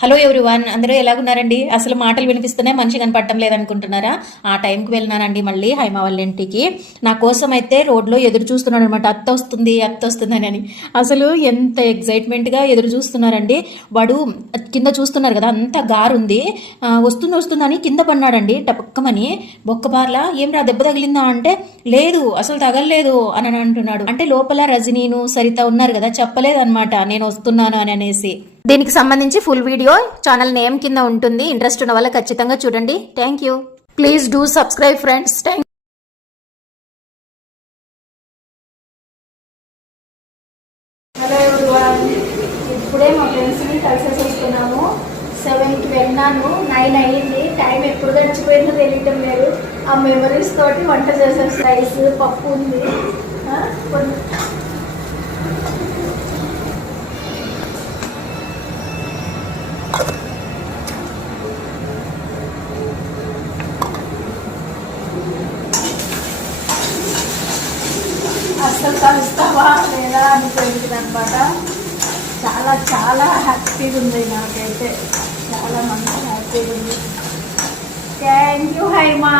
Hello everyone, అందరూ ఎలాగున్నారండి? అసలు మాటలు వినిపిస్తూనే మనిషి కనపడటం లేదనుకుంటున్నారా? ఆ టైంకి వెళ్ళినానండి మళ్ళీ హైమ వాళ్ళ ఇంటికి. నా కోసం అయితే రోడ్లో ఎదురు చూస్తున్నాడు అనమాట, అత్త వస్తుందని అని. అసలు ఎంత ఎగ్జైట్మెంట్గా ఎదురు చూస్తున్నారండి. వాడు కింద చూస్తున్నారు కదా, అంత గారుంది. వస్తుందని కింద పడినాడండి టపక్కమని. బొక్కబార్లా ఏం రా దెబ్బ తగిలిందా అంటే, లేదు అసలు తగలలేదు అని అంటున్నాడు. అంటే లోపల రజనీను సరిత ఉన్నారు కదా, చెప్పలేదన్నమాట నేను వస్తున్నాను అని అనేసి. దీనికి సంబంధించి ఫుల్ వీడియో ఛానల్ నేమ్ కింద ఉంటుంది. ఇంట్రెస్ట్ ఉన్న వాళ్ళు ఖచ్చితంగా చూడండి. Thank you. Please do subscribe friends. Hello everyone, ఇప్పుడే మా ఫ్రెండ్స్ని కలిసేసి వస్తున్నాము. 7కి వెళ్ళినాను, 9 అయ్యింది. టైం ఎప్పుడు గడిచిపోయిందో తెలియటం లేదు. ఆ మెమరీస్ తోటి వంట చేసాం. రైస్ పప్పు ఉంది. అసలు కలుస్తావా లేదా అనిపోయింది అనమాట. చాలా చాలా హ్యాపీగా ఉంది నాకైతే. చాలా మంచి హ్యాపీగా ఉంది. Thank you Haima.